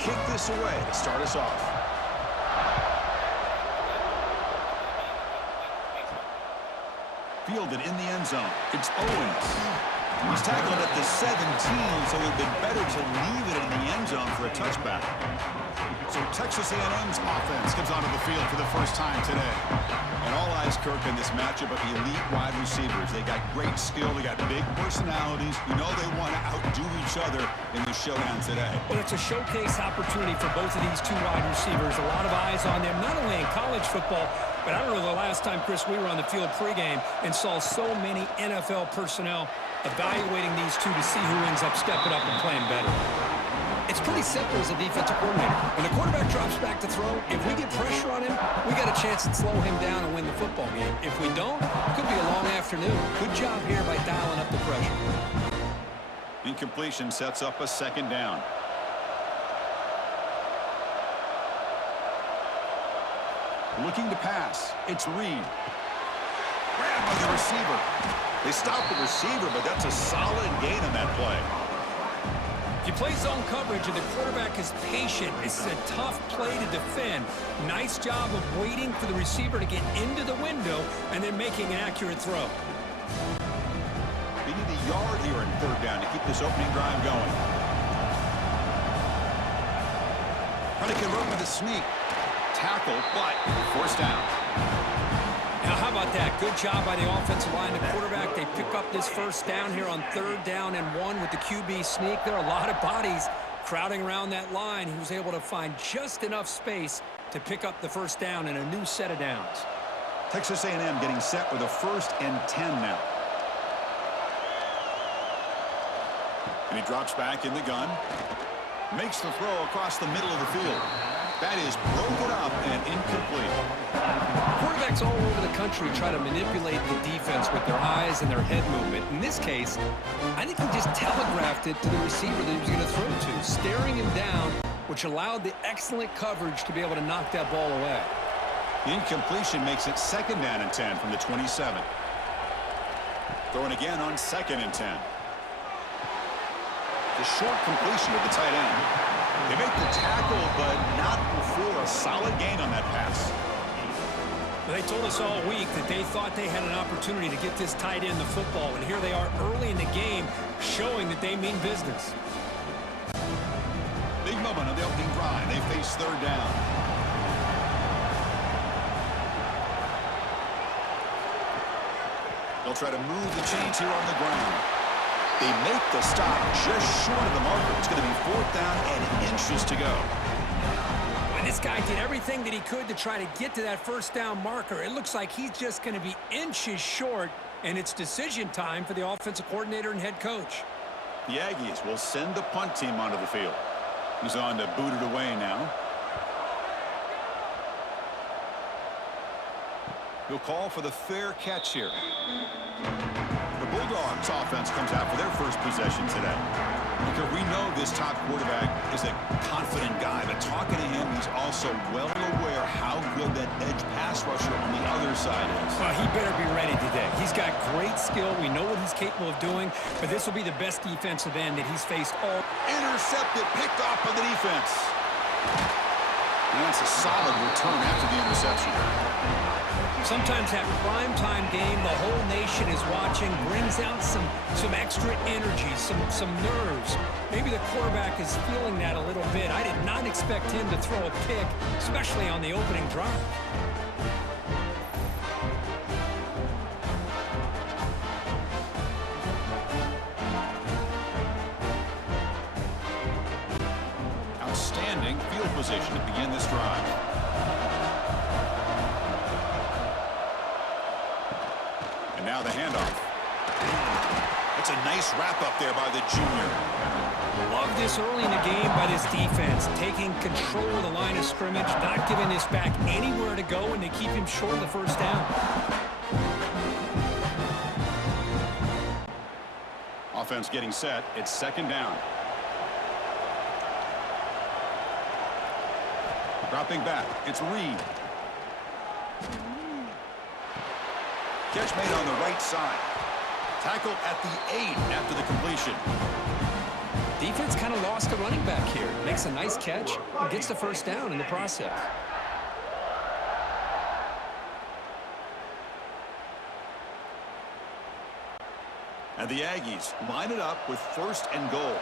kick this away to start us off. Fielded in the end zone. It's Owens. He's tackled at the 17, so it would have been better to leave it in the end zone for a touchback. So Texas A&M's offense comes onto the field for the first time today. And all eyes, Kirk, in this matchup of elite wide receivers. They got great skill. They got big personalities. You know they want to outdo each other in the showdown today. Well, it's a showcase opportunity for both of these two wide receivers. A lot of eyes on them, not only in college football, but I don't know the last time, Chris, we were on the field pregame and saw so many NFL personnel evaluating these two to see who ends up stepping up and playing better. It's pretty simple as a defensive coordinator. When the quarterback drops back to throw, if we get pressure on him, we got a chance to slow him down and win the football game. If we don't, it could be a long afternoon. Good job here by dialing up the pressure. Incompletion sets up a second down. Looking to pass. It's Reed. Grabbed by the receiver. They stopped the receiver, but that's a solid gain on that play. If you play zone coverage and the quarterback is patient, it's a tough play to defend. Nice job of waiting for the receiver to get into the window and then making an accurate throw. They need a yard here in third down to keep this opening drive going. Hurricane run with a sneak. Tackle, but forced down. Now, how about that? Good job by the offensive line. The quarterback, they pick up this first down here on 3rd down and 1 with the QB sneak. There are a lot of bodies crowding around that line. He was able to find just enough space to pick up the first down and a new set of downs. Texas A&M getting set with a 1st and 10 now. And he drops back in the gun. Makes the throw across the middle of the field. That is broken up and incomplete. Quarterbacks all over the country try to manipulate the defense with their eyes and their head movement. In this case, I think he just telegraphed it to the receiver that he was going to throw to, staring him down, which allowed the excellent coverage to be able to knock that ball away. The incompletion makes it 2nd down and 10 from the 27. Throwing again on 2nd and 10. The short completion of the tight end. They make the tackle, but not before a solid gain on that pass. They told us all week that they thought they had an opportunity to get this tight end the football, and here they are early in the game showing that they mean business. Big moment on the opening drive. They face 3rd down. They'll try to move the chains here on the ground. They make the stop just short of the marker. It's going to be 4th down and inches to go. And this guy did everything that he could to try to get to that 1st down marker. It looks like he's just going to be inches short, and it's decision time for the offensive coordinator and head coach. The Aggies will send the punt team onto the field. He's on to boot it away now. He'll call for the fair catch here. The Bulldogs offense comes out for their first possession today. Because we know this top quarterback is a confident guy, but talking to him, he's also well aware how good that edge pass rusher on the other side is. Well, he better be ready today. He's got great skill. We know what he's capable of doing, but this will be the best defensive end that he's faced all. Intercepted, picked off by the defense. And that's a solid return after the interception. Sometimes that primetime game, the whole nation is watching, brings out some extra energy, some nerves. Maybe the quarterback is feeling that a little bit. I did not expect him to throw a pick, especially on the opening drive. Outstanding field position to begin this drive. And now the handoff. It's a nice wrap-up there by the junior. Love this early in the game by this defense, taking control of the line of scrimmage, not giving this back anywhere to go, and they keep him short of the 1st down. Offense getting set. It's 2nd down. Dropping back. It's Reed. Catch made on the right side. Tackle at the 8 after the completion. Defense kind of lost the running back here. Makes a nice catch and gets the first down in the process. And the Aggies line it up with 1st and goal.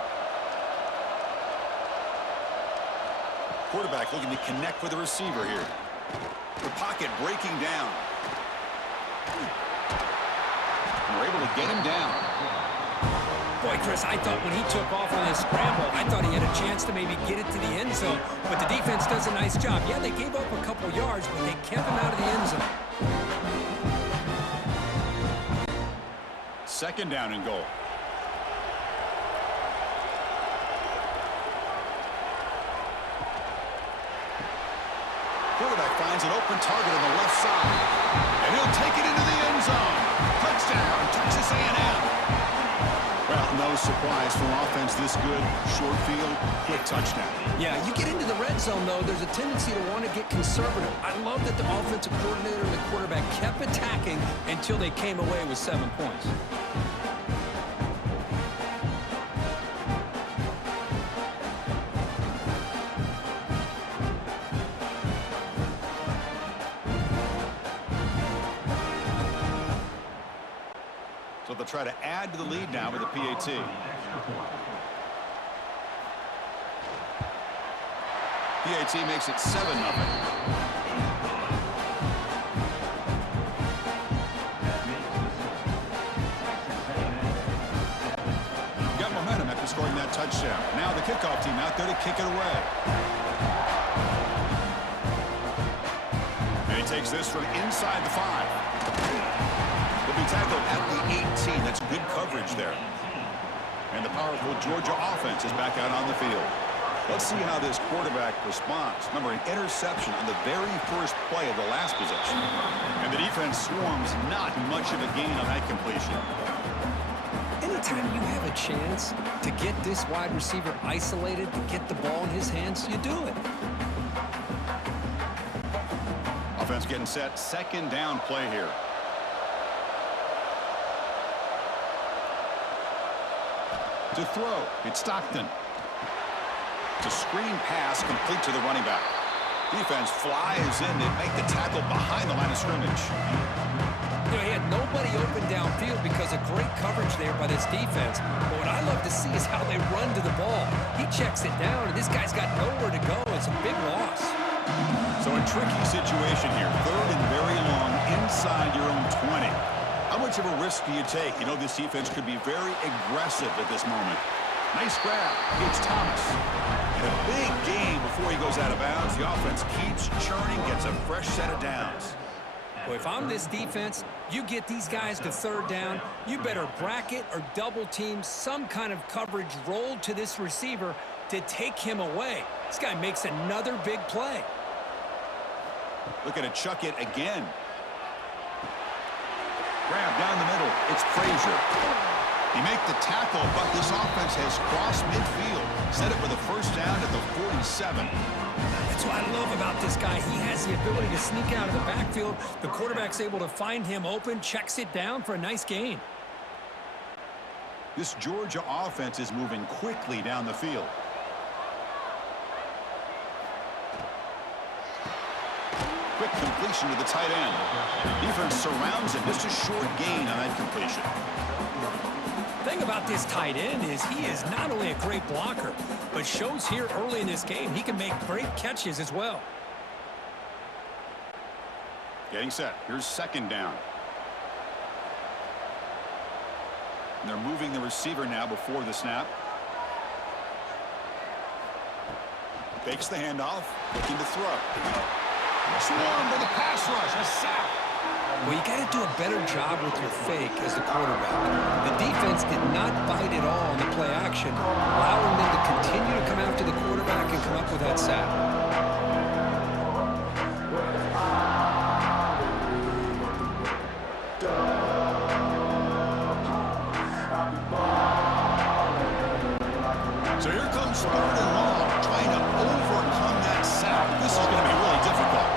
Quarterback looking to connect with the receiver here. The pocket breaking down. And we're able to get him down. Boy, Chris, I thought when he took off on his scramble, I thought he had a chance to maybe get it to the end zone. But the defense does a nice job. Yeah, they gave up a couple yards, but they kept him out of the end zone. 2nd down and goal. Quarterback finds an open target on the left side. And he'll take it into the end zone. Touchdown, Texas A&M. Well, no surprise for offense this good. Short field, quick touchdown. Yeah, you get into the red zone, though, there's a tendency to want to get conservative. I love that the offensive coordinator and the quarterback kept attacking until they came away with 7 points. So they'll try to add to the lead now with a PAT. PAT makes it 7-0. Got momentum after scoring that touchdown. Now the kickoff team out there to kick it away. And he takes this from inside the 5. Will be tackled at the 18. That's good coverage there. And the powerful Georgia offense is back out on the field. Let's see how this quarterback responds. Remember, an interception on the very first play of the last possession. And the defense swarms not much of a gain on that completion. Anytime you have a chance to get this wide receiver isolated, to get the ball in his hands, you do it. Offense getting set. 2nd down play here. To throw, it's Stockton. It's a screen pass complete to the running back. Defense flies in. They make the tackle behind the line of scrimmage. You know, he had nobody open downfield because of great coverage there by this defense. But what I love to see is how they run to the ball. He checks it down, and this guy's got nowhere to go. It's a big loss. So a tricky situation here. 3rd and very long inside your own 20. How much of a risk do you take? You know, this defense could be very aggressive at this moment. Nice grab. It's Thomas. And a big gain before he goes out of bounds. The offense keeps churning, gets a fresh set of downs. Well, if I'm this defense, you get these guys to 3rd down, you better bracket or double team some kind of coverage rolled to this receiver to take him away. This guy makes another big play. Looking to chuck it again. Grab down the middle. It's Frazier. He make the tackle, but this offense has crossed midfield. Set it for the first down at the 47. That's what I love about this guy. He has the ability to sneak out of the backfield. The quarterback's able to find him open, checks it down for a nice gain. This Georgia offense is moving quickly down the field. Quick completion to the tight end. Defense surrounds him. Just a short gain on that completion. The thing about this tight end is he is not only a great blocker, but shows here early in this game he can make great catches as well. Getting set. Here's 2nd down. And they're moving the receiver now before the snap. Fakes the handoff. Looking to throw. Swarmed by the pass rush. A sack. Well, you got to do a better job with your fake as the quarterback. The defense did not bite at all in the play action, allowing them to continue to come after the quarterback and come up with that sack. So here comes 3rd and long, trying to overcome that sack. This is going to be really difficult.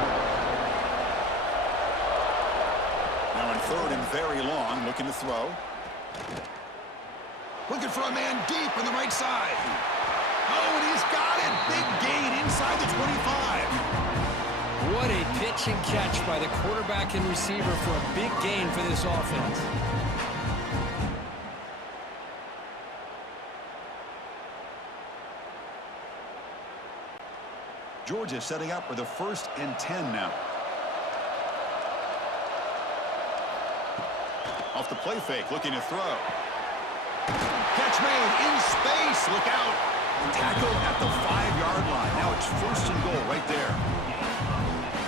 Now in 3rd and very long, looking to throw. Looking for a man deep on the right side. Oh, and he's got it. Big gain inside the 25. What a pitch and catch by the quarterback and receiver for a big gain for this offense. Georgia setting up for the 1st and 10 now. Off the play fake, looking to throw. Catch made in space. Look out. Tackled at the 5-yard line. Now it's 1st and goal right there.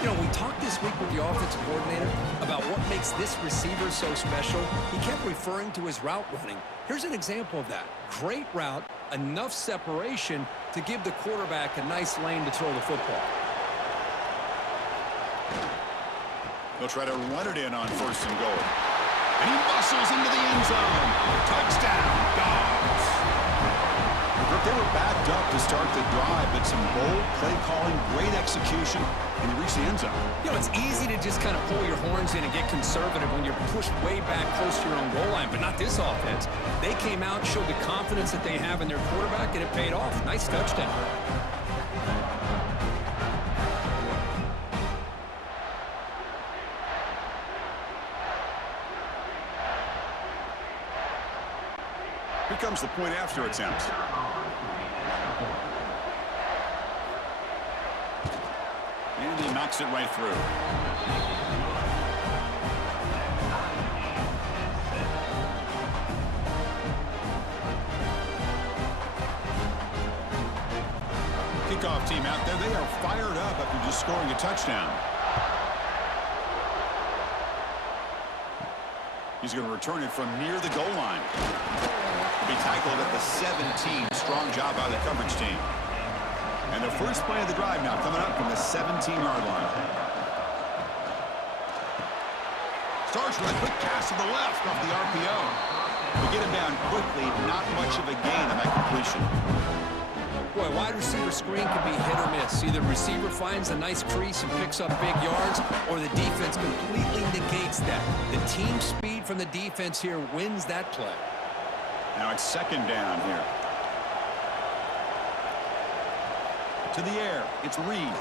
You know, we talked this week with the offensive coordinator about what makes this receiver so special. He kept referring to his route running. Here's an example of that. Great route, enough separation to give the quarterback a nice lane to throw the football. They'll try to run it in on 1st and goal. And he muscles into the end zone. Touchdown, Dogs. They were backed up to start the drive, but some bold play calling, great execution, and he reached the end zone. You know, it's easy to just kind of pull your horns in and get conservative when you're pushed way back close to your own goal line, but not this offense. They came out and showed the confidence that they have in their quarterback, and it paid off. Nice touchdown. Here comes the point after attempt. And he knocks it right through. Kickoff team out there. They are fired up after just scoring a touchdown. He's going to return it from near the goal line. Be tackled at the 17. Strong job by the coverage team. And the first play of the drive now coming up from the 17-yard line. Starts with a quick pass to the left off the RPO. We get him down quickly. Not much of a gain on that completion. Boy, wide receiver screen can be hit or miss. Either receiver finds a nice crease and picks up big yards, or the defense completely negates that. The team speed from the defense here wins that play. Now it's 2nd down here. To the air, it's Reed.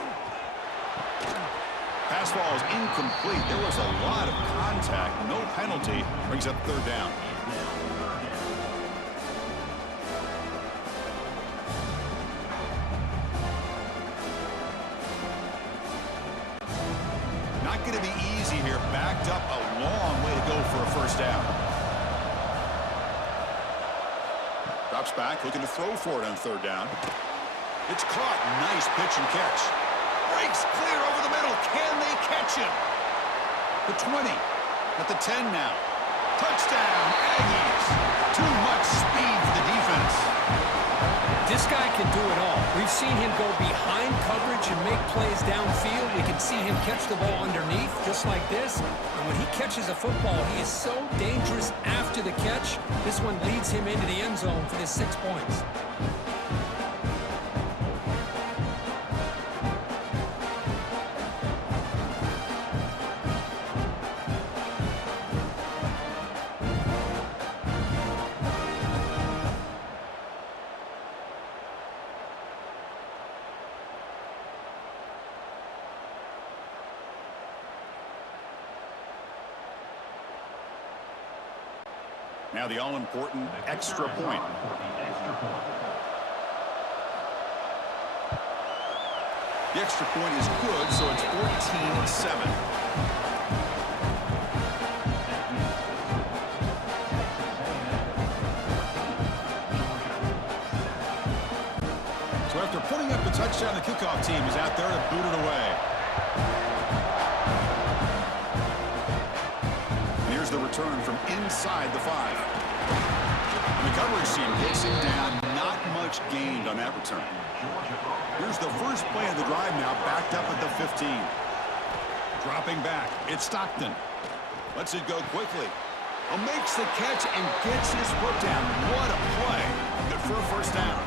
Pass ball is incomplete. There was a lot of contact. No penalty. Brings up 3rd down. Not going to be easy here. Backed up a long way to go for a 1st down. Drops back, looking to throw for it on 3rd down. It's caught. Nice pitch and catch. Breaks clear over the middle. Can they catch him? The 20. At the 10 now. Touchdown, Aggies. Too much speed for the defense. This guy can do it all. We've seen him go behind coverage and make plays downfield. We can see him catch the ball underneath, just like this. And when he catches a football, he is so dangerous after the catch. This one leads him into the end zone for the 6 points. Now the all-important extra point. The extra point is good, so it's 14-7. So after putting up the touchdown, the kickoff team is out there to boot it away. And here's the return from inside the 5. And the coverage team gets it down. Not much gained on that return. Here's the first play of the drive now, backed up at the 15. Dropping back, it's Stockton. Lets it go quickly. Makes the catch and gets his foot down. What a play. Good for a 1st down.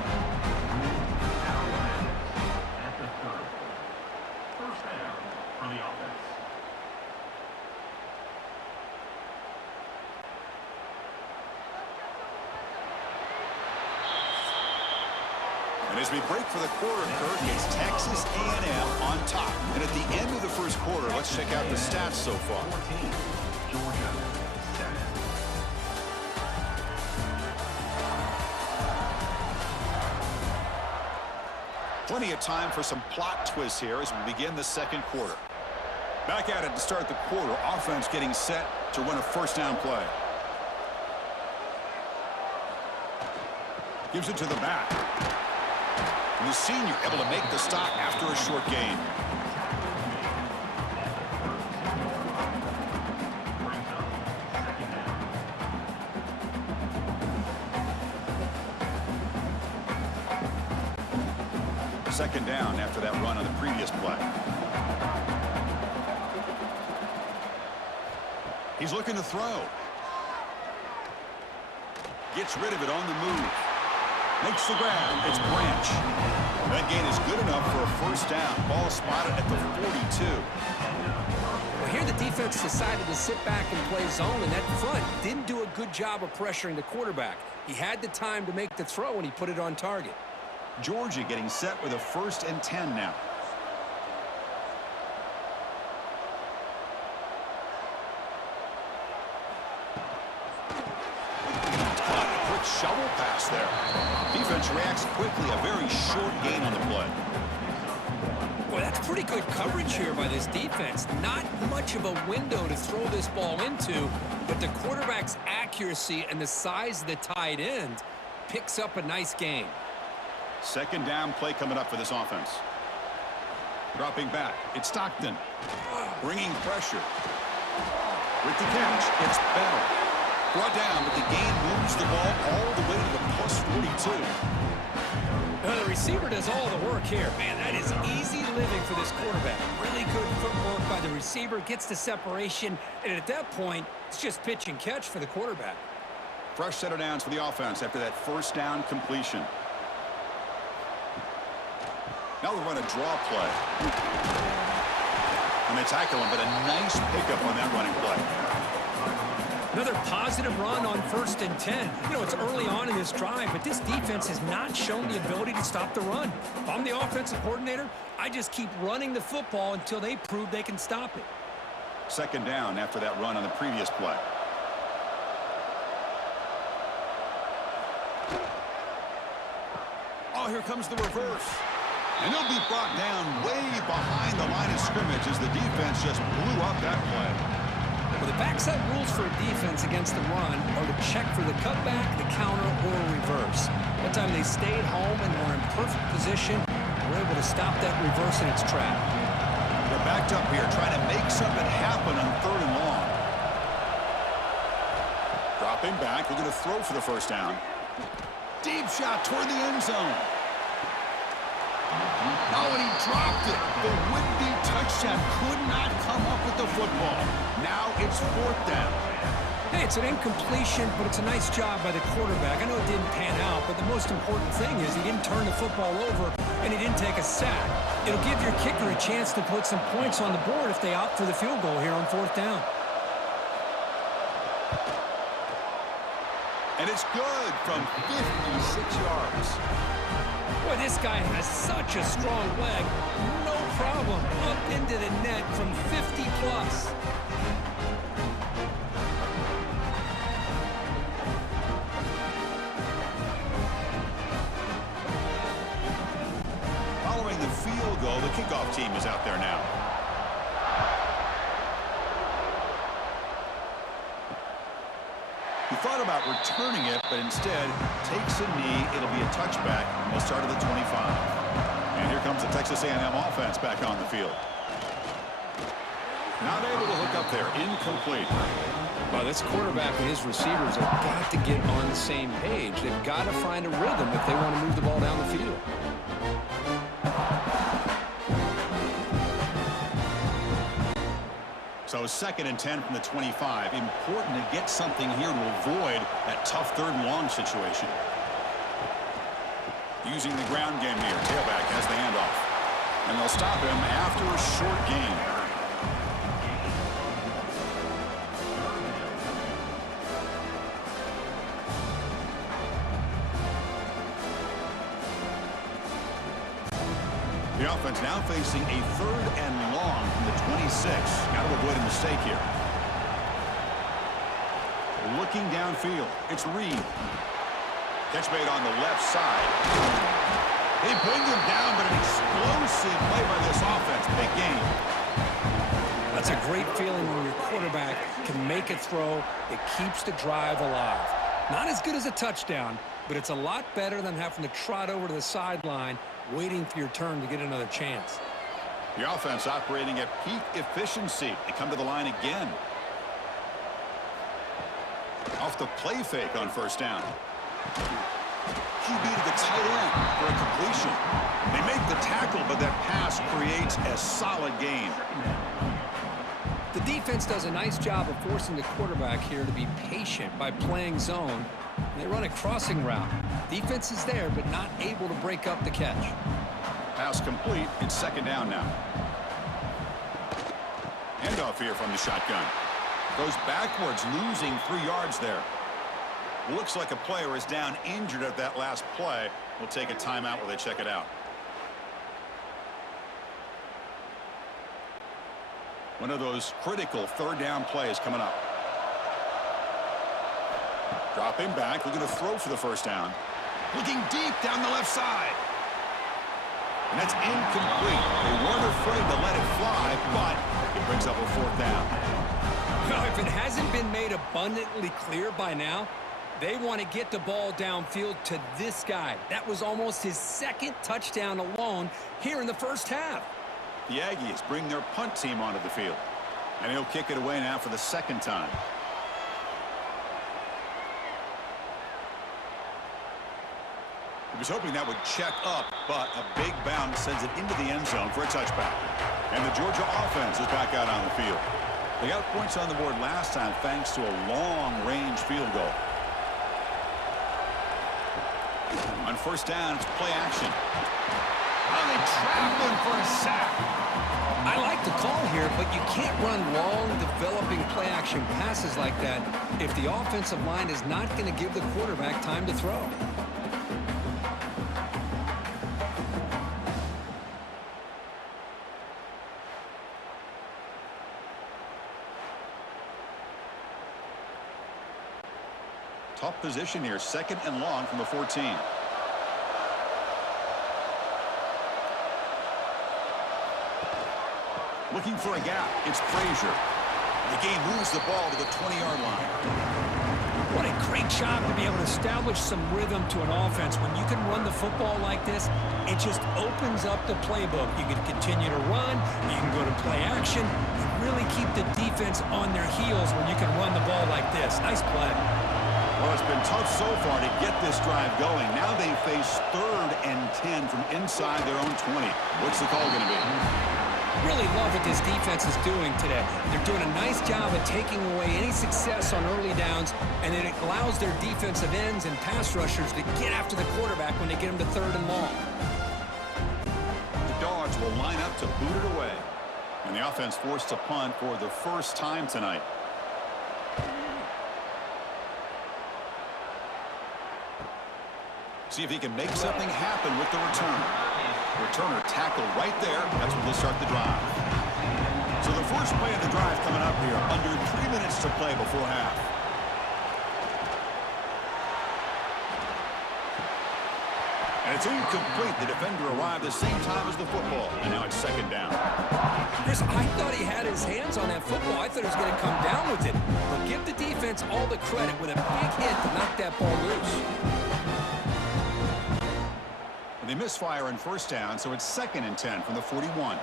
And as we break for the quarter, Kirk, it's Texas A&M on top. And at the end of the first quarter, let's check out the stats so far. 14, Georgia set. Plenty of time for some plot twists here as we begin the second quarter. Back at it to start the quarter. Offense getting set to run a first down play. Gives it to the back. And the senior able to make the stop after a short gain. Second down after that run on the previous play. He's looking to throw. Gets rid of it on the move. Makes the grab. It's Branch. That gain is good enough for a first down. Ball spotted at the 42. Well, here the defense decided to sit back and play zone, and that front didn't do a good job of pressuring the quarterback. He had the time to make the throw, and he put it on target. Georgia getting set with a 1st and 10 now. Shovel pass there. Defense reacts quickly. A very short gain on the play. Boy, that's pretty good coverage here by this defense. Not much of a window to throw this ball into, but the quarterback's accuracy and the size of the tight end picks up a nice gain. Second down play coming up for this offense. Dropping back. It's Stockton. Bringing pressure. With the catch, it's Bell. Brought down, but the gain moves the ball all the way to the plus 42. Well, the receiver does all the work here. Man, that is easy living for this quarterback. Really good footwork by the receiver, gets the separation, and at that point, it's just pitch and catch for the quarterback. Fresh set of downs for the offense after that first down completion. Now they'll run a draw play. And they tackle him, but a nice pickup on that running play. Another positive run on 1st and 10. You know, it's early on in this drive, but this defense has not shown the ability to stop the run. If I'm the offensive coordinator, I just keep running the football until they prove they can stop it. Second down after that run on the previous play. Oh, here comes the reverse. And he'll be brought down way behind the line of scrimmage as the defense just blew up that play. Well, the backside rules for a defense against the run are to check for the cutback, the counter, or reverse. That time they stayed home and were in perfect position. Were able to stop that reverse in its track. They're backed up here trying to make something happen on 3rd and long. Dropping back, looking to throw for the first down. Deep shot toward the end zone. Now when he dropped it, the would-be touchdown could not come up with the football. Now it's 4th down. Hey, it's an incompletion, but it's a nice job by the quarterback. I know it didn't pan out, but the most important thing is he didn't turn the football over and he didn't take a sack. It'll give your kicker a chance to put some points on the board if they opt for the field goal here on 4th down. And it's good from 56 yards. Boy, this guy has such a strong leg. No problem. Up into the net from 50 plus. Following the field goal, the kickoff team is out there now. He thought about returning it, but instead takes a knee. It'll be a touchback. They'll start at the 25. And here comes the Texas A&M offense back on the field. Not able to hook up there. Incomplete. Well, this quarterback and his receivers have got to get on the same page. They've got to find a rhythm if they want to move the ball down the field. So 2nd and 10 from the 25. Important to get something here to avoid that tough 3rd and long situation. Using the ground game here. Tailback has the handoff. And they'll stop him after a short gain. The offense now facing a 3rd and long from the 26. Got to avoid a mistake here. Looking downfield, it's Reed. Catch made on the left side. They bring him down, but an explosive play by this offense. Big game. That's a great feeling when your quarterback can make a throw that keeps the drive alive. Not as good as a touchdown, but it's a lot better than having to trot over to the sideline waiting for your turn to get another chance. The offense operating at peak efficiency. They come to the line again. Off the play fake on 1st down. QB to the tight end for a completion. They make the tackle, but that pass creates a solid gain. The defense does a nice job of forcing the quarterback here to be patient by playing zone. They run a crossing route. Defense is there, but not able to break up the catch. Pass complete. It's 2nd down now. Handoff here from the shotgun. Goes backwards, losing 3 yards there. Looks like a player is down injured at that last play. We'll take a timeout while they check it out. One of those critical 3rd down plays coming up. Dropping back, looking to throw for the 1st down. Looking deep down the left side. And that's incomplete. They weren't afraid to let it fly, but it brings up a 4th down. Now, if it hasn't been made abundantly clear by now, they want to get the ball downfield to this guy. That was almost his 2nd touchdown alone here in the 1st half. The Aggies bring their punt team onto the field. And he'll kick it away now for the 2nd time. He was hoping that would check up, but a big bounce sends it into the end zone for a touchback. And the Georgia offense is back out on the field. They got points on the board last time thanks to a long-range field goal. On 1st down, it's play action. Oh, they trap him for a sack. I like the call here, but you can't run long, developing play-action passes like that if the offensive line is not going to give the quarterback time to throw. Tough position here, 2nd and long from the 14. Looking for a gap. It's Frazier. The game moves the ball to the 20-yard line. What a great job to be able to establish some rhythm to an offense. When you can run the football like this, it just opens up the playbook. You can continue to run. You can go to play action. You really keep the defense on their heels when you can run the ball like this. Nice play. Well, it's been tough so far to get this drive going. Now they face 3rd and 10 from inside their own 20. What's the call going to be? Really love what this defense is doing today. They're doing a nice job of taking away any success on early downs, and then it allows their defensive ends and pass rushers to get after the quarterback when they get him to 3rd and long. The Dogs will line up to boot it away. And the offense forced to punt for the 1st time tonight. See if he can make something happen with the return. Returner tackled right there. That's when they'll start the drive. So the first play of the drive coming up here. Under 3 minutes to play before half. And it's incomplete. The defender arrived the same time as the football. And now it's 2nd down. Chris, I thought he had his hands on that football. I thought he was going to come down with it. But give the defense all the credit with a big hit to knock that ball loose. They misfire on 1st down, so it's 2nd and 10 from the 41.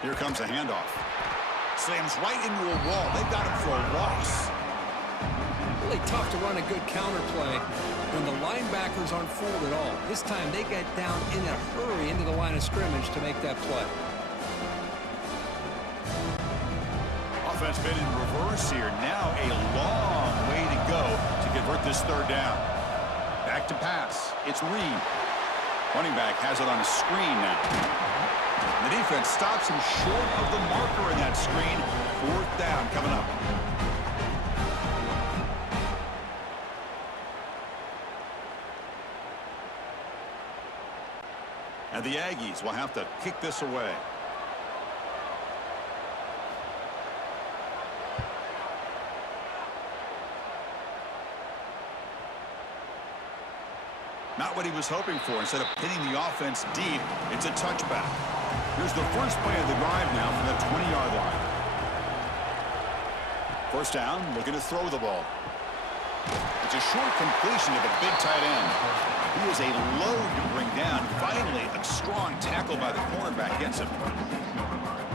Here comes a handoff. Slams right into a wall. They've got him for a loss. Really tough to run a good counter play when the linebackers aren't fooled at all. This time they get down in a hurry into the line of scrimmage to make that play. Offense been in reverse here. Now a long way to go to convert this 3rd down. Back to pass. It's Reed. Running back has it on a screen now. The defense stops him short of the marker in that screen. 4th down coming up. And the Aggies will have to kick this away. Not what he was hoping for. Instead of pinning the offense deep, it's a touchback. Here's the first play of the drive now from the 20-yard line. First down, looking to throw the ball. It's a short completion to the big tight end. He is a load to bring down. Finally, a strong tackle by the cornerback gets him.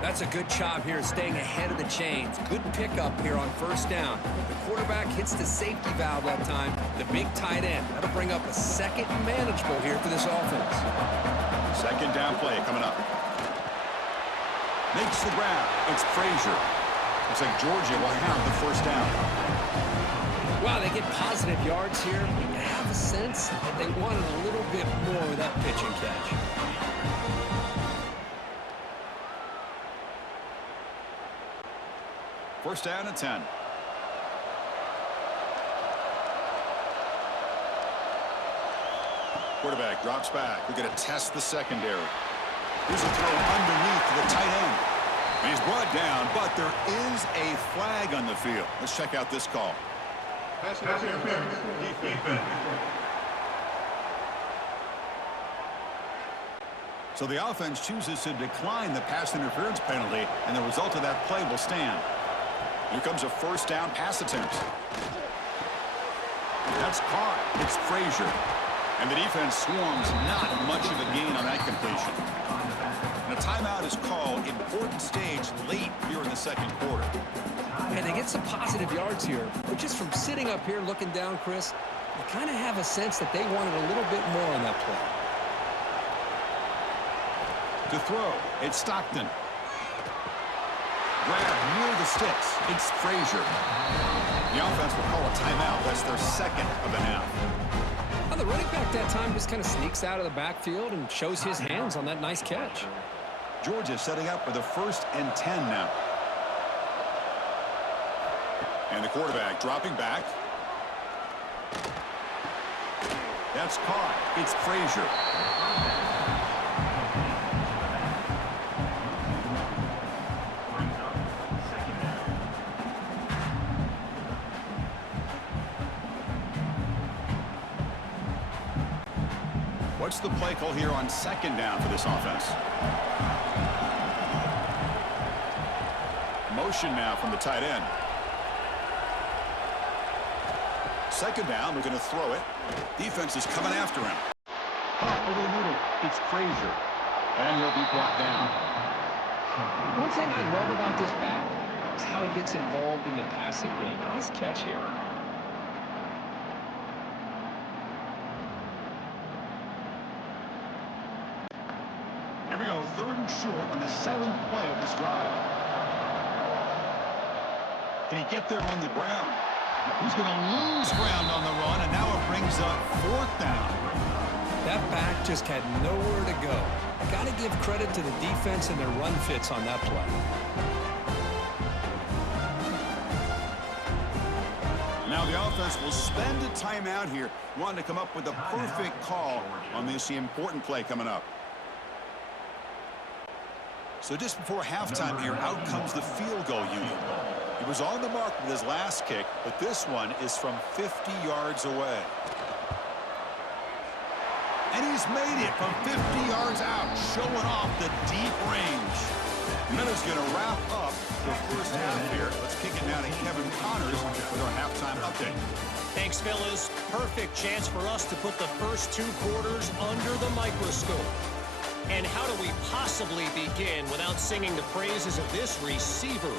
That's a good job here staying ahead of the chains. Good pickup here on first down. The quarterback hits the safety valve that time. The big tight end. That'll bring up a second and manageable here for this offense. Second down play coming up. Makes the grab. It's Frazier. Looks like Georgia will have the first down. Wow, they get positive yards here. But you have a sense that they wanted a little bit more with that pitch and catch. First down and 10. Quarterback drops back. We're going to test the secondary. Here's a throw underneath to the tight end. And he's brought down, but there is a flag on the field. Let's check out this call. Pass interference. Defense. So the offense chooses to decline the pass interference penalty, and the result of that play will stand. Here comes a first down pass attempt. That's caught. It's Frazier. And the defense swarms. Not much of a gain on that completion. And a timeout is called. Important stage late here in the second quarter. And they get some positive yards here. But just from sitting up here looking down, Chris, you kind of have a sense that they wanted a little bit more on that play. To throw, it's Stockton. Grab near the sticks. It's Frazier. The offense will call a timeout. That's their second of the half. Well, the running back that time just kind of sneaks out of the backfield and shows his hands on that nice catch. Georgia setting up for the 1st and 10 now. And the quarterback dropping back. That's caught. It's Frazier. What's the play call here on second down for this offense? Motion now from the tight end. Second down, we're going to throw it. Defense is coming after him. Over the middle, it's Frazier. And he'll be brought down. One thing I love about this back is how he gets involved in the passing game. Nice catch here. Here we go, 3rd and short on the 7th play of this drive. Can he get there on the ground? He's going to lose ground on the run, and now it brings up 4th down. That back just had nowhere to go. Got to give credit to the defense and their run fits on that play. Now the offense will spend a timeout here, wanting to come up with the perfect call on this important play coming up. So just before halftime here, out comes the field goal unit. He was on the mark with his last kick, but this one is from 50 yards away. And he's made it from 50 yards out, showing off the deep range. And that is going to wrap up the first half here. Let's kick it now to Kevin Connors with our halftime update. Thanks, fellas. Perfect chance for us to put the first 2 quarters under the microscope. And how do we possibly begin without singing the praises of this receiver?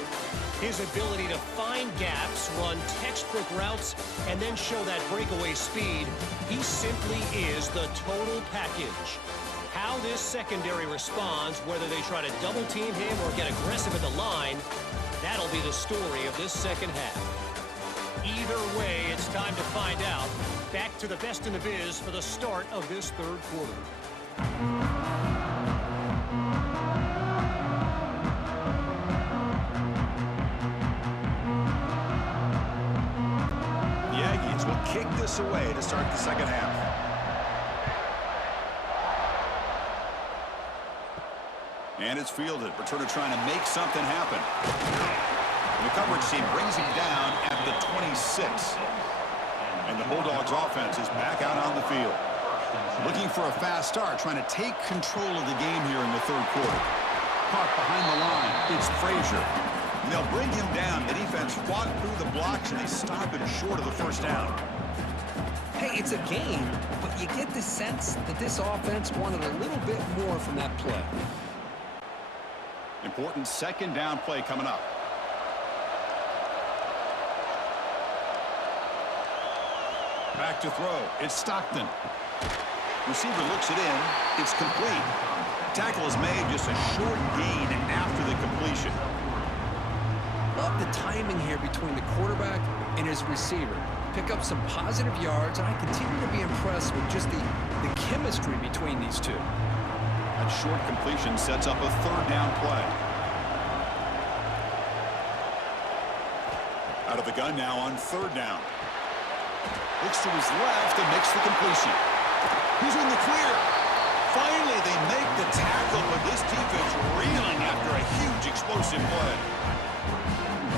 His ability to find gaps, run textbook routes, and then show that breakaway speed. He simply is the total package. How this secondary responds, whether they try to double-team him or get aggressive at the line, that'll be the story of this second half. Either way, it's time to find out. Back to the best in the biz for the start of this 3rd quarter. Kick this away to start the second half. And it's fielded. Returner trying to make something happen. And the coverage team brings him down at the 26. And the Bulldogs offense is back out on the field. Looking for a fast start, trying to take control of the game here in the third quarter. Caught behind the line. It's Frazier. And they'll bring him down. The defense fought through the blocks, and they stop him short of the first down. Hey, it's a game, but you get the sense that this offense wanted a little bit more from that play. Important second down play coming up. Back to throw. It's Stockton. Receiver looks it in. It's complete. Tackle is made, just a short gain after the completion. Love the timing here between the quarterback and his receiver. Pick up some positive yards, and I continue to be impressed with just the chemistry between these two. That short completion sets up a third down play. Out of the gun now on third down. Looks to his left and makes the completion. He's in the clear. Finally, they make the tackle, but this defense reeling after a huge explosive play.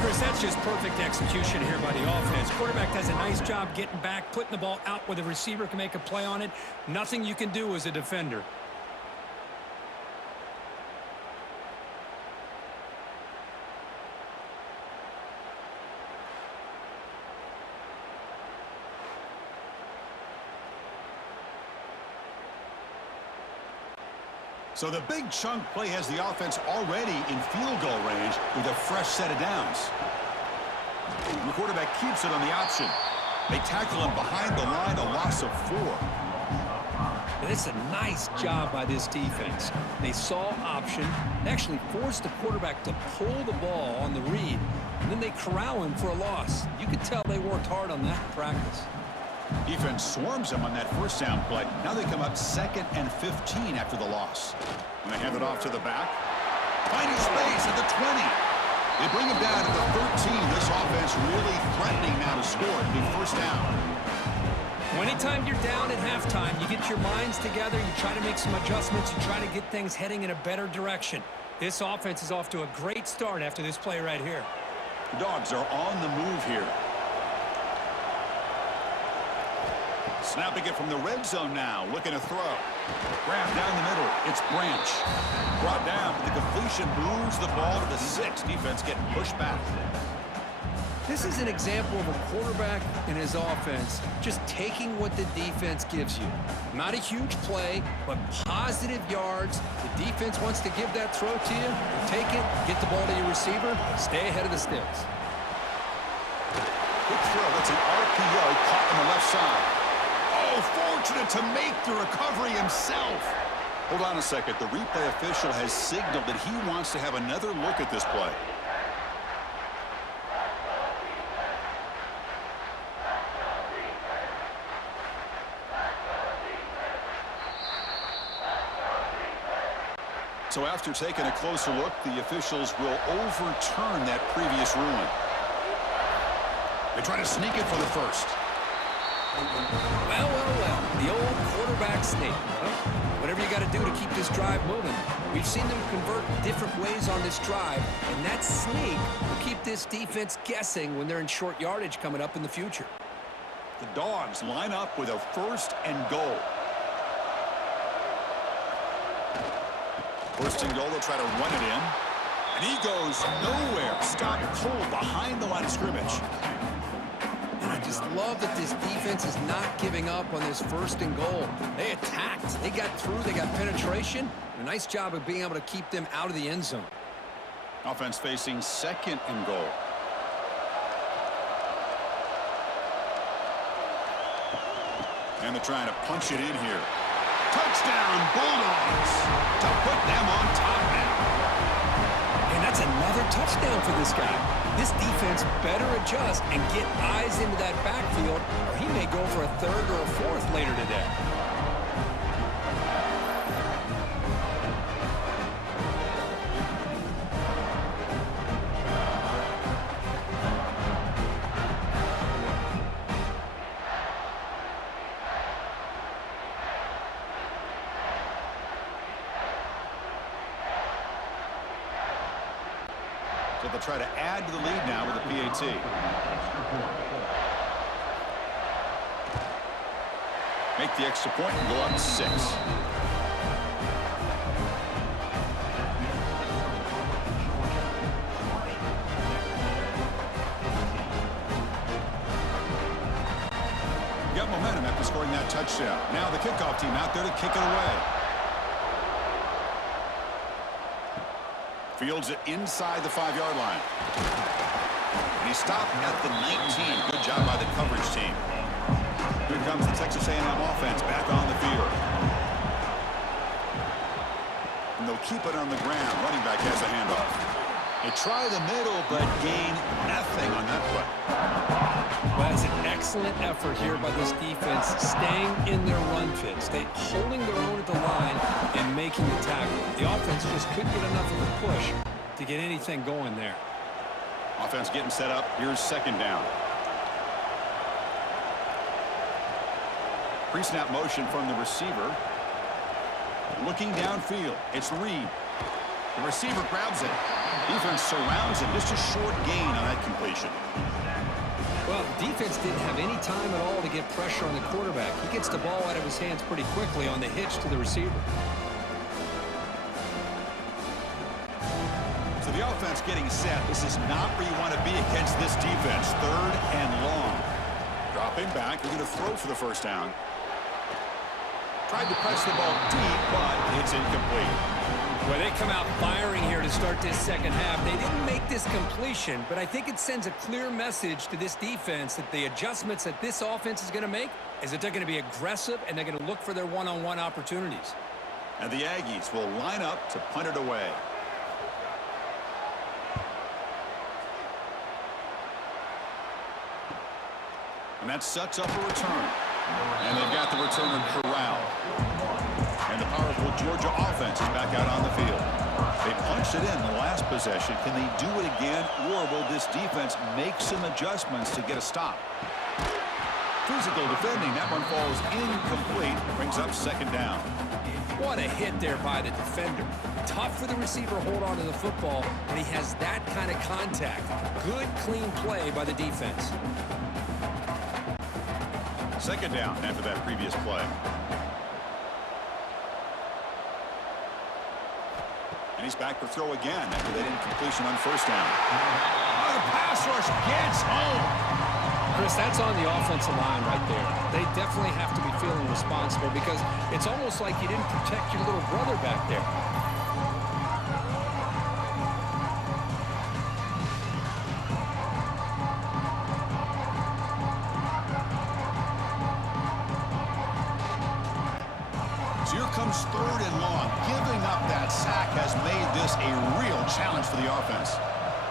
Chris, that's just perfect execution here by the offense. Quarterback does a nice job getting back, putting the ball out where the receiver can make a play on it. Nothing you can do as a defender. So the big chunk play has the offense already in field goal range with a fresh set of downs. And the quarterback keeps it on the option. They tackle him behind the line, a loss of 4. And it's a nice job by this defense. They saw option, actually forced the quarterback to pull the ball on the read, and then they corral him for a loss. You could tell they worked hard on that in practice. Defense swarms him on that first down play. Now they come up 2nd and 15 after the loss. And they hand it off to the back. Finding space at the 20. They bring him down to the 13. This offense really threatening now to score. It'll be first down. Well, anytime you're down at halftime, you get your minds together, you try to make some adjustments, you try to get things heading in a better direction. This offense is off to a great start after this play right here. The Dogs are on the move here. Snapping it from the red zone now, looking to throw. Grab down the middle, it's Branch. Brought down, but the completion moves the ball to the 6. Defense getting pushed back. This is an example of a quarterback and his offense just taking what the defense gives you. Not a huge play, but positive yards. The defense wants to give that throw to you. You take it, get the ball to your receiver, stay ahead of the sticks. Good throw, that's an RPO caught on the left side. Oh, fortunate to make the recovery himself. Hold on a second. The replay official has signaled that he wants to have another look at this play. So after taking a closer look, the officials will overturn that previous ruling. They try to sneak it for the first. Well, the old quarterback sneak. Well, whatever you got to do to keep this drive moving. We've seen them convert different ways on this drive, and that sneak will keep this defense guessing when they're in short yardage coming up in the future. The Dogs line up with a 1st and goal. 1st and goal, they'll try to run it in. And he goes nowhere. Stopped cold behind the line of scrimmage. And I just love that this defense is not giving up on this 1st and goal. They attacked. They got through. They got penetration. A nice job of being able to keep them out of the end zone. Offense facing 2nd and goal. And they're trying to punch it in here. Touchdown, Bulldogs, to put them on top now. And that's another touchdown for this guy. This defense better adjust and get eyes into that backfield, or he may go for a 3rd or a 4th later today. So they'll try to add to the lead now with a PAT. Make the extra point and go up 6. Got momentum after scoring that touchdown. Now the kickoff team out there to kick it away. Fields it inside the 5-yard line. And he stopped at the 19. Good job by the coverage team. Here comes the Texas A&M offense back on the field. And they'll keep it on the ground. Running back has a handoff. They try the middle, but gain nothing on that play. Well, that's an excellent effort here by this defense, staying in their run fits. They holding their own at the line and making the tackle. The offense just couldn't get enough of a push to get anything going there. Offense getting set up. Here's second down. Pre-snap motion from the receiver. Looking downfield. It's Reed. The receiver grabs it. Defense surrounds him. Just a short gain on that completion. Well, defense didn't have any time at all to get pressure on the quarterback. He gets the ball out of his hands pretty quickly on the hitch to the receiver. So the offense getting set. This is not where you want to be against this defense. 3rd and long. Dropping back. We're going to throw for the first down. Tried to press the ball deep, but it's incomplete. Well, they come out firing here to start this second half. They didn't make this completion, but I think it sends a clear message to this defense that the adjustments that this offense is going to make is that they're going to be aggressive and they're going to look for their one-on-one opportunities. And the Aggies will line up to punt it away. And that sets up a return. And they've got the returner corralled. And the powerful Georgia offense is back out on the field. They punched it in the last possession. Can they do it again, or will this defense make some adjustments to get a stop? Physical defending. That one falls incomplete. Brings up second down. What a hit there by the defender. Tough for the receiver to hold on to the football, and he has that kind of contact. Good, clean play by the defense. Second down after that previous play. And he's back to throw again after that incompletion on first down. Oh, the pass rush gets home. Chris, that's on the offensive line right there. They definitely have to be feeling responsible because it's almost like you didn't protect your little brother back there. So here comes 3rd and long. Giving up that sack has made this a real challenge for the offense.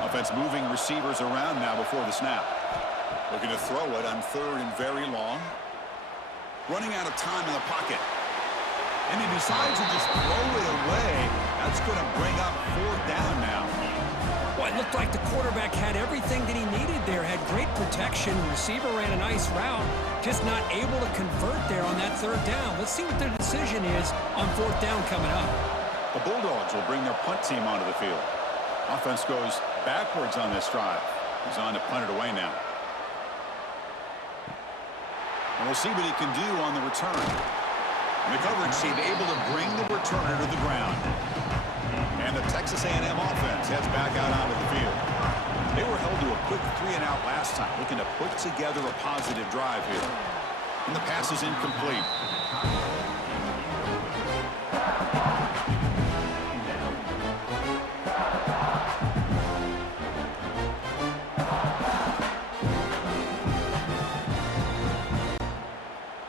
Offense moving receivers around now before the snap. Looking to throw it on 3rd and very long. Running out of time in the pocket. And he decides to just throw it away. That's going to bring up 4th down now. Well, it looked like the quarterback had everything that he needed there. Had great protection. The receiver ran a nice route. Just not able to convert there on that 3rd down. Let's see what their decision is on 4th down coming up. The Bulldogs will bring their punt team onto the field. Offense goes backwards on this drive. He's on to punt it away now. And we'll see what he can do on the return. And the coverage team able to bring the returner to the ground. And the Texas A&M offense heads back out onto the field. They were held to a quick 3-and-out last time, looking to put together a positive drive here. And the pass is incomplete.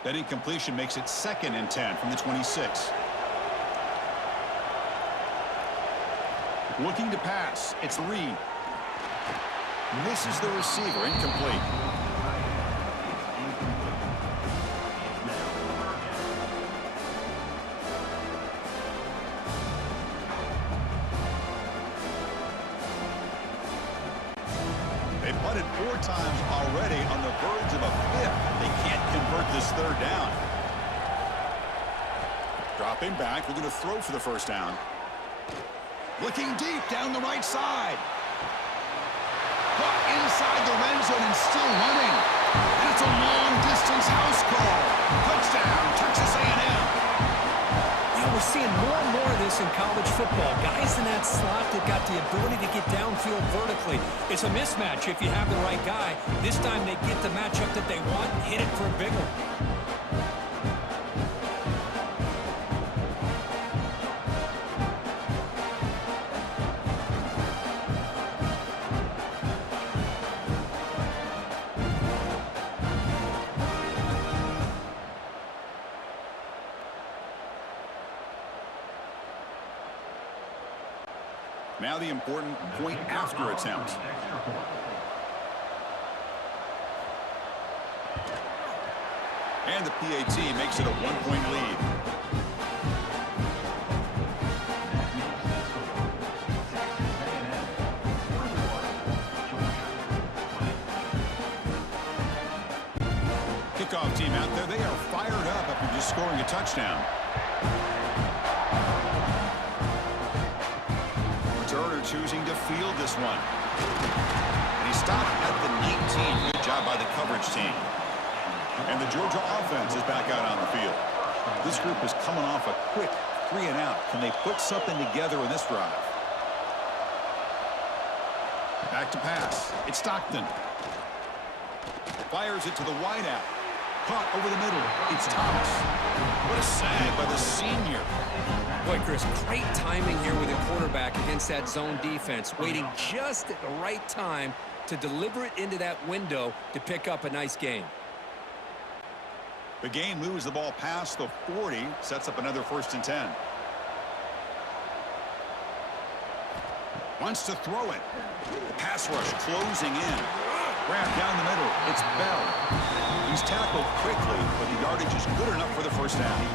That incompletion makes it 2nd and 10 from the 26. Looking to pass. It's Reed. Misses the receiver. Incomplete. They punted 4 times already, on the verge of a 5th. They can't convert this 3rd down. Dropping back. We're going to throw for the first down. Looking deep down the right side. inside the red zone and still running. And it's a long-distance house call. Touchdown, Texas A&M. Yeah, we're seeing more and more of this in college football. Guys in that slot that got the ability to get downfield vertically. It's a mismatch if you have the right guy. This time they get the matchup that they want, hit it for a big one. Now the important point after attempt. And the PAT makes it a one-point lead. Kickoff team out there. They are fired up after just scoring a touchdown. Choosing to field this one. And he stopped at the 19. Good job by the coverage team. And the Georgia offense is back out on the field. This group is coming off a quick 3-and-out. Can they put something together in this drive? Back to pass. It's Stockton. Fires it to the wideout. Caught over the middle. It's Thomas. What a save by the senior. Boy, Chris, great timing here with a quarterback against that zone defense, waiting just at the right time to deliver it into that window to pick up a nice gain. The game moves the ball past the 40, sets up another 1st and 10. Wants to throw it. The pass rush closing in. Wrapped down the middle. It's Bell. He's tackled quickly, but the yardage is good enough for the first down.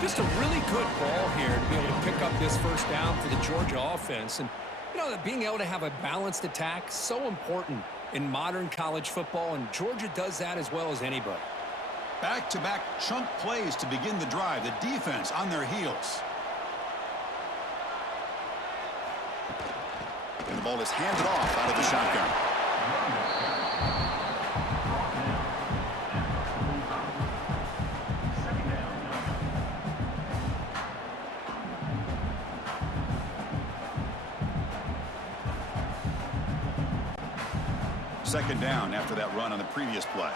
Just a really good ball here to be able to pick up this first down for the Georgia offense. And, you know, being able to have a balanced attack, so important in modern college football, and Georgia does that as well as anybody. Back-to-back chunk plays to begin the drive. The defense on their heels. And the ball is handed off out of the shotgun. Second down after that run on the previous play.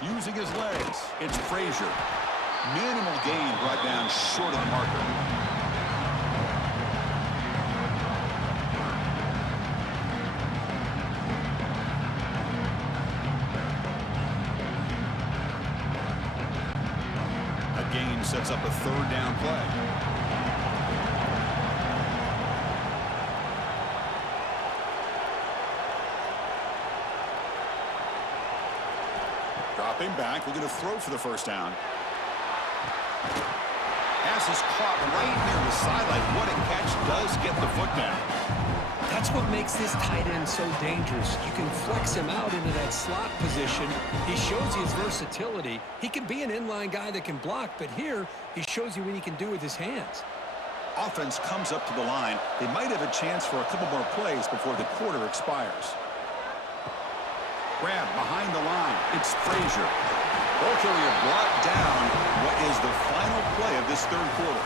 Using his legs, it's Frazier. Minimal gain brought down short of the marker. A gain sets up a 3rd down play. Dropping back, we're going to throw for the first down. Pass is caught right near the sideline. What a catch, does get the foot down. That's what makes this tight end so dangerous. You can flex him out into that slot position. He shows you his versatility. He can be an inline guy that can block, but here he shows you what he can do with his hands. Offense comes up to the line. They might have a chance for a couple more plays before the quarter expires. Grab behind the line. It's Frazier. Ball carrier brought down what is the final play of this 3rd quarter.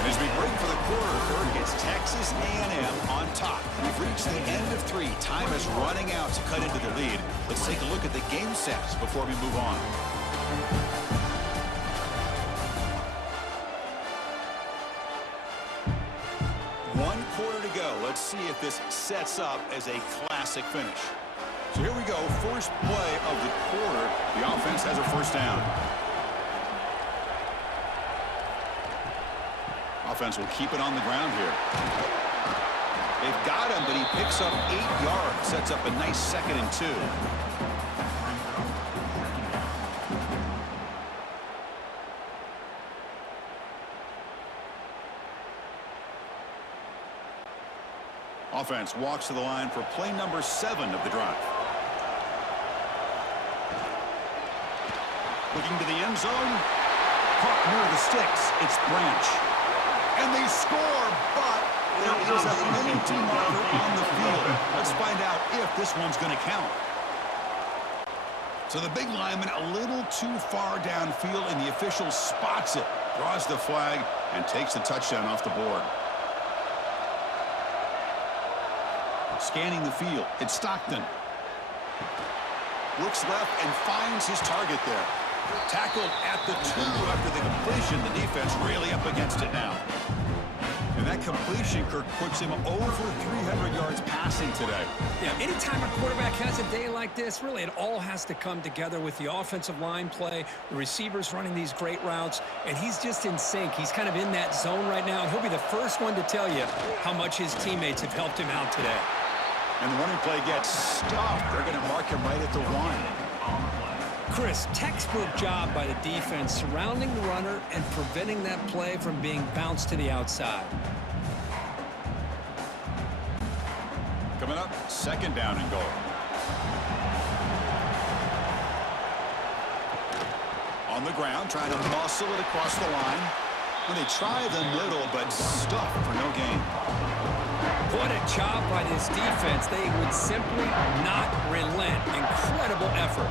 And as we break for the quarter, third, it's Texas A&M on top. We've reached the end of 3. Time is running out to cut into the lead. Let's take a look at the game sets before we move on. One quarter to go. Let's see if this sets up as a classic finish. So here we go, first play of the quarter. The offense has a first down. Offense will keep it on the ground here. They've got him, but he picks up 8 yards. Sets up a nice 2nd and 2. Offense walks to the line for play number 7 of the drive. Looking to the end zone. Caught near the sticks. It's Branch. And they score, but there is a penalty marker on the field. Let's find out if this one's going to count. So the big lineman a little too far downfield, and the official spots it, draws the flag, and takes the touchdown off the board. Scanning the field, it's Stockton. Looks left and finds his target there. Tackled at the 2 after the completion. The defense really up against it now. And that completion, Kirk, puts him over 300 yards passing today. Yeah, anytime a quarterback has a day like this, really it all has to come together with the offensive line play, the receivers running these great routes, and he's just in sync. He's kind of in that zone right now, and he'll be the first one to tell you how much his teammates have helped him out today. And the running play gets stopped. They're going to mark him right at the 1. Chris, textbook job by the defense surrounding the runner and preventing that play from being bounced to the outside. Coming up, 2nd down and goal. On the ground, trying to muscle it across the line. And they try the middle, but stuffed for no gain. What a job by this defense. They would simply not relent. Incredible effort.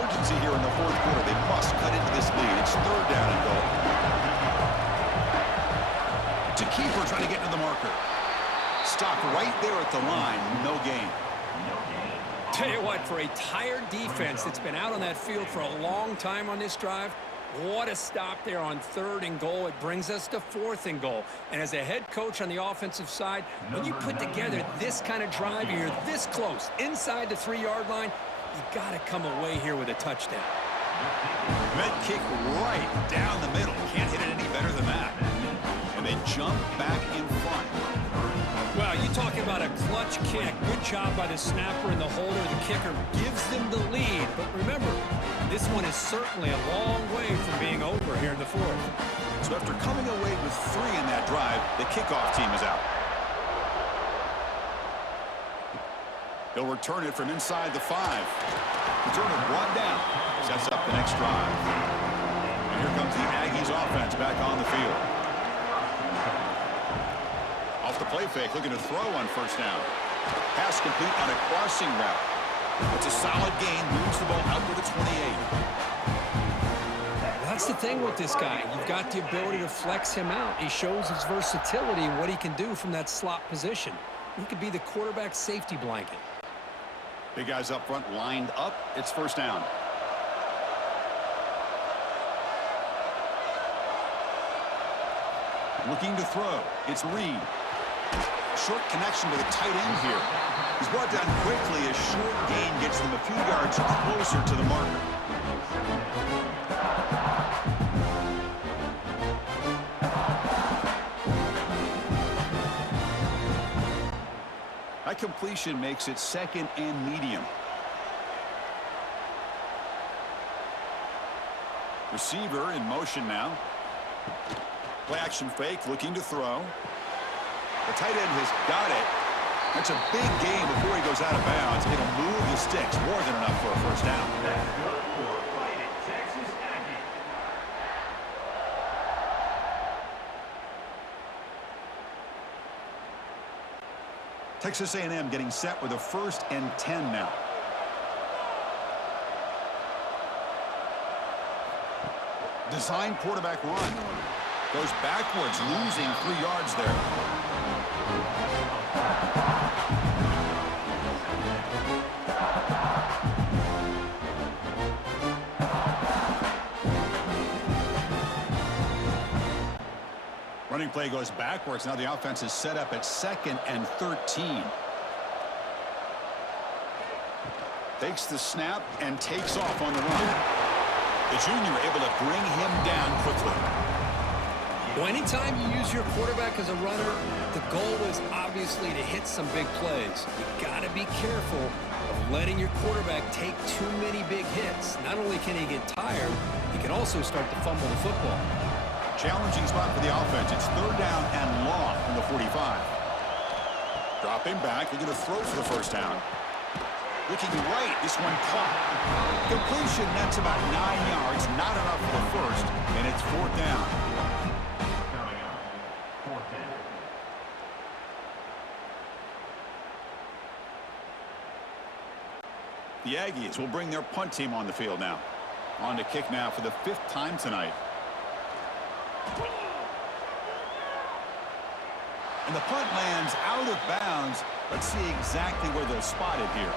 Urgency here in the 4th quarter. They must cut into this lead. It's 3rd down and goal. To keeper trying to get into the marker. Stopped right there at the line. No gain. Tell you what, for a tired defense that's been out on that field for a long time on this drive, what a stop there on 3rd and goal. It brings us to 4th and goal. And as a head coach on the offensive side, when you put together this kind of drive, you're this close, inside the 3-yard line, you got to come away here with a touchdown. That kick right down the middle. Can't hit it any better than that. And they jump back in front. Well, you talking about a clutch kick. Good job by the snapper and the holder. The kicker gives them the lead. But remember, this one is certainly a long way from being over here in the 4th. So after coming away with 3 in that drive, the kickoff team is out. He'll return it from inside the 5. Return it 1 down. Sets up the next drive. And here comes the Aggies offense back on the field. Off the play fake, looking to throw on 1st down. Pass complete on a crossing route. It's a solid gain, moves the ball out to the 28. That's the thing with this guy. You've got the ability to flex him out. He shows his versatility and what he can do from that slot position. He could be the quarterback's safety blanket. Big guys up front lined up. It's 1st down. Looking to throw. It's Reed. Short connection to the tight end here. He's brought down quickly. A short gain gets them a few yards closer to the marker. That completion makes it 2nd and medium. Receiver in motion now. Play action fake, looking to throw. The tight end has got it. That's a big gain before he goes out of bounds. It'll move the sticks, more than enough for a 1st down. Texas A&M getting set with a 1st and 10 now. Design quarterback run. Goes backwards, losing 3 yards there. Running play goes backwards. Now the offense is set up at 2nd and 13. Takes the snap and takes off on the run. The junior able to bring him down quickly. Well, anytime you use your quarterback as a runner, the goal is obviously to hit some big plays. You got to be careful of letting your quarterback take too many big hits. Not only can he get tired, he can also start to fumble the football. Challenging spot for the offense. It's 3rd down and long from the 45. Dropping back, looking to throw for the 1st down. Looking right, this one caught. Completion, that's about 9 yards. Not enough for the first, and it's 4th down. Coming up, 4th down. The Aggies will bring their punt team on the field now. On to kick now for the 5th time tonight. And the punt lands out of bounds. Let's see exactly where they'll spot it here.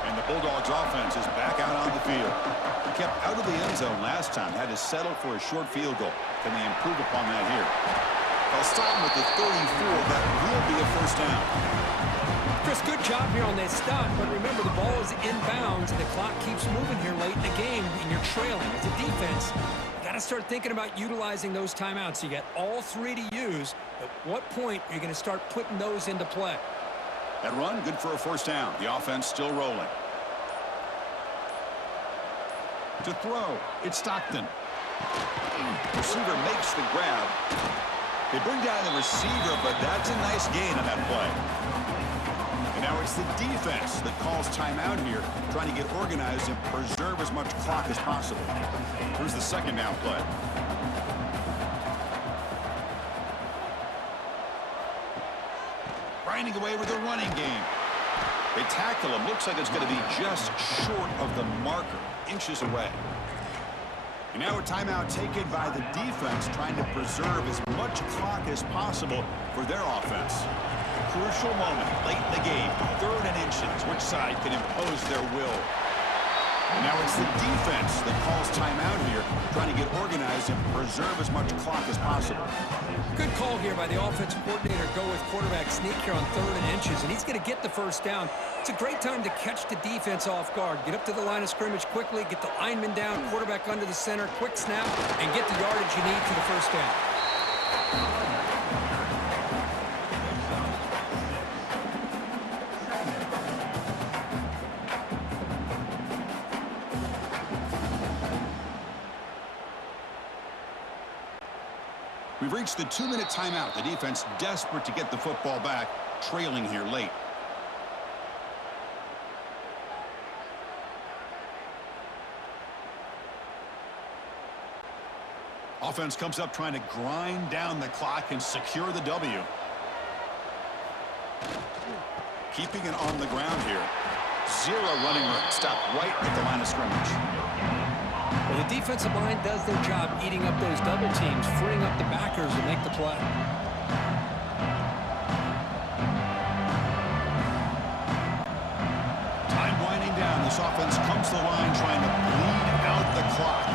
And the Bulldogs offense is back out on the field. Kept out of the end zone last time. Had to settle for a short field goal. Can they improve upon that here? They'll stop them at the 34. That will be a 1st down. Chris, good job here on that stop, but remember the ball is inbounds and the clock keeps moving here late in the game and you're trailing. As a defense, you got to start thinking about utilizing those timeouts. You got all 3 to use. At what point are you going to start putting those into play? That run, good for a 1st down. The offense still rolling. To throw, it's Stockton. Receiver makes the grab. They bring down the receiver, but that's a nice gain on that play. And now it's the defense that calls timeout here, trying to get organized and preserve as much clock as possible. Here's the 2nd down play. Grinding away with the running game. They tackle him. Looks like it's going to be just short of the marker, inches away. And now a timeout taken by the defense, trying to preserve as much clock as possible for their offense. Crucial moment late in the game, 3rd and inches. Which side can impose their will? And now it's the defense that calls timeout here, trying to get organized and preserve as much clock as possible. Good call here by the offensive coordinator. Go with quarterback sneak here on 3rd and inches, and he's going to get the 1st down. It's a great time to catch the defense off guard. Get up to the line of scrimmage quickly, get the lineman down, quarterback under the center, quick snap, and get the yardage you need for the 1st down. We've reached the 2-minute timeout. The defense desperate to get the football back, trailing here late. Offense comes up trying to grind down the clock and secure the W. Keeping it on the ground here. 0 running room. Stop right at the line of scrimmage. Well, the defensive line does their job eating up those double teams, freeing up the backers to make the play. Time winding down. This offense comes to the line trying to bleed out the clock.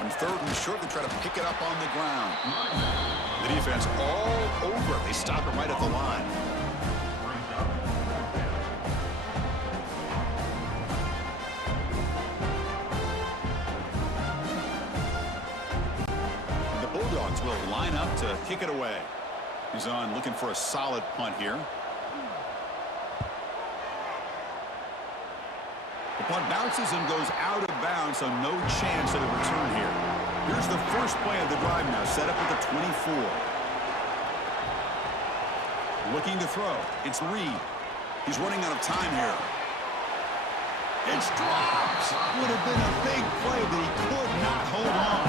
On 3rd and short, they try to pick it up on the ground. The defense all over. They stop it right at the line. Will line up to kick it away. He's on looking for a solid punt here. The punt bounces and goes out of bounds, so no chance of a return here. Here's the first play of the drive now, set up at the 24. Looking to throw. It's Reed. He's running out of time here. It's dropped. Would have been a big play, but he could not hold on.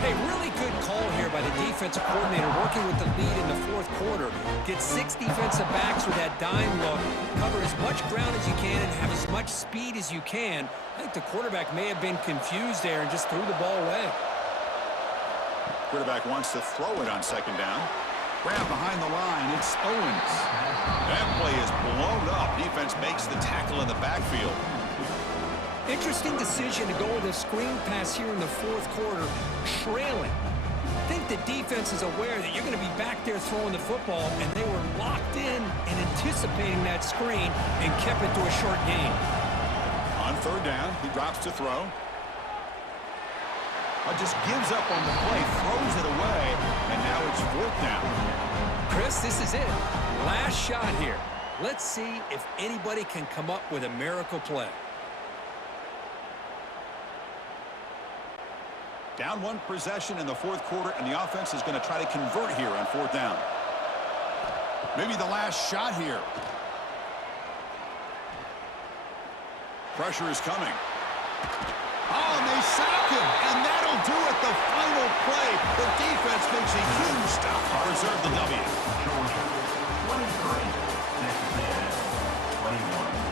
Hey, really good call here by the defensive coordinator, working with the lead in the 4th quarter. Get 6 defensive backs with that dime look. Cover as much ground as you can and have as much speed as you can. I think the quarterback may have been confused there and just threw the ball away. Quarterback wants to throw it on 2nd down. Grab behind the line. It's Owens. That play is blown up. Defense makes the tackle in the backfield. Interesting decision to go with a screen pass here in the 4th quarter, trailing. I think the defense is aware that you're going to be back there throwing the football, and they were locked in and anticipating that screen and kept it to a short gain. On 3rd down, he drops to throw. Just gives up on the play, throws it away, and now it's 4th down. Chris, this is it. Last shot here. Let's see if anybody can come up with a miracle play. Down 1 possession in the 4th quarter, and the offense is going to try to convert here on 4th down. Maybe the last shot here. Pressure is coming. Oh, and they sack him, and that'll do it. The final play. The defense makes a huge stop to preserve the W. Georgia, 23. Texas A&M, 21.